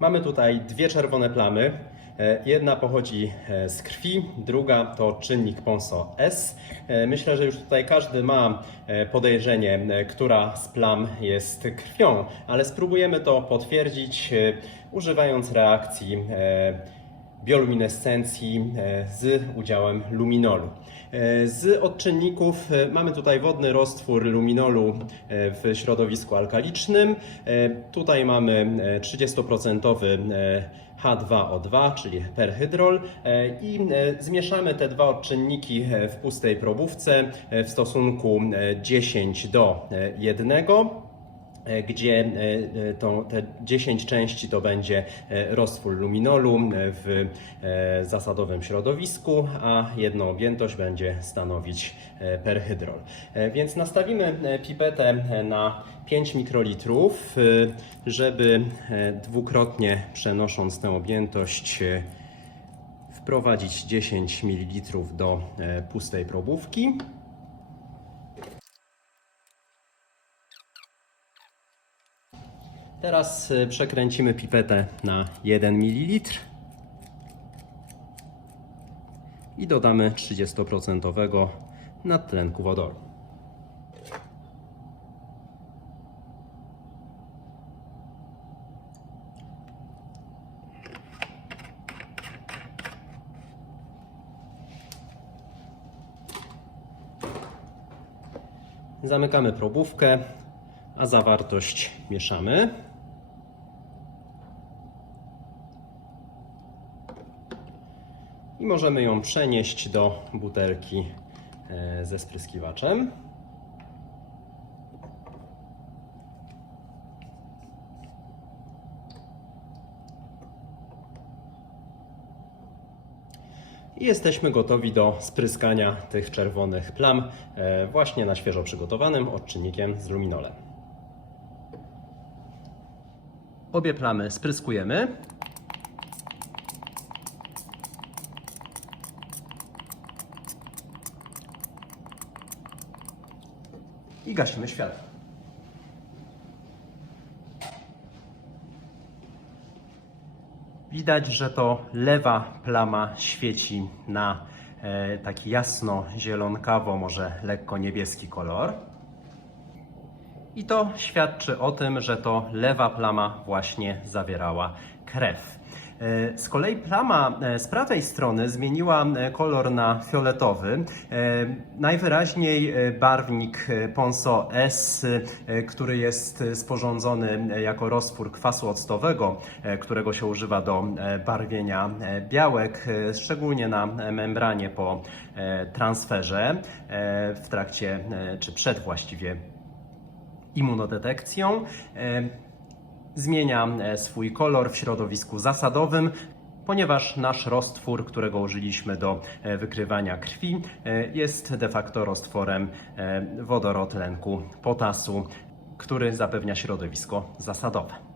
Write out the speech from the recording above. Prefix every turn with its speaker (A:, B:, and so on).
A: Mamy tutaj dwie czerwone plamy. E, Jedna pochodzi e, z krwi, druga to czynnik Ponso S. E, Myślę, że już tutaj każdy ma podejrzenie, która z plam jest krwią, ale spróbujemy to potwierdzić używając reakcji bioluminescencji e, z udziałem luminolu. E, Z odczynników e, mamy tutaj wodny roztwór luminolu w środowisku alkalicznym. Tutaj mamy e, 30% e, H2O2, czyli perhydrol i zmieszamy te dwa odczynniki w pustej probówce w stosunku e, 10 do e, 1 e, gdzie e, e, to, te 10 części to będzie e, roztwór luminolu e, w e, zasadowym środowisku, a jedną objętość będzie stanowić e, perhydrol. E, Więc nastawimy e, pipetę e, na 5 mikrolitrów, e, żeby e, dwukrotnie przenosząc tę objętość e, wprowadzić 10 ml do e, pustej probówki. Teraz y, przekręcimy pipetę na 1 ml i dodamy 30% nadtlenku wodoru. Zamykamy probówkę, a zawartość mieszamy. I możemy ją przenieść do butelki e, ze spryskiwaczem. I jesteśmy gotowi do spryskania tych czerwonych plam e, właśnie na świeżo przygotowanym odczynnikiem z luminolem. Obie plamy spryskujemy. I gasimy światło. Widać, że to lewa plama świeci na e, taki jasno zielonkawo, może lekko niebieski kolor. I to świadczy o tym, że to lewa plama właśnie zawierała krew. E, Z kolei plama e, z prawej strony zmieniła e, kolor na fioletowy. Najwyraźniej barwnik Ponso S, który jest sporządzony jako roztwór kwasu octowego, którego się używa do barwienia białek, szczególnie na membranie po transferze w trakcie czy przed właściwie immunodetekcją. Zmienia e, swój kolor w środowisku zasadowym, ponieważ nasz roztwór, którego użyliśmy do e, wykrywania krwi, e, jest de facto roztworem wodorotlenku potasu, który zapewnia środowisko zasadowe.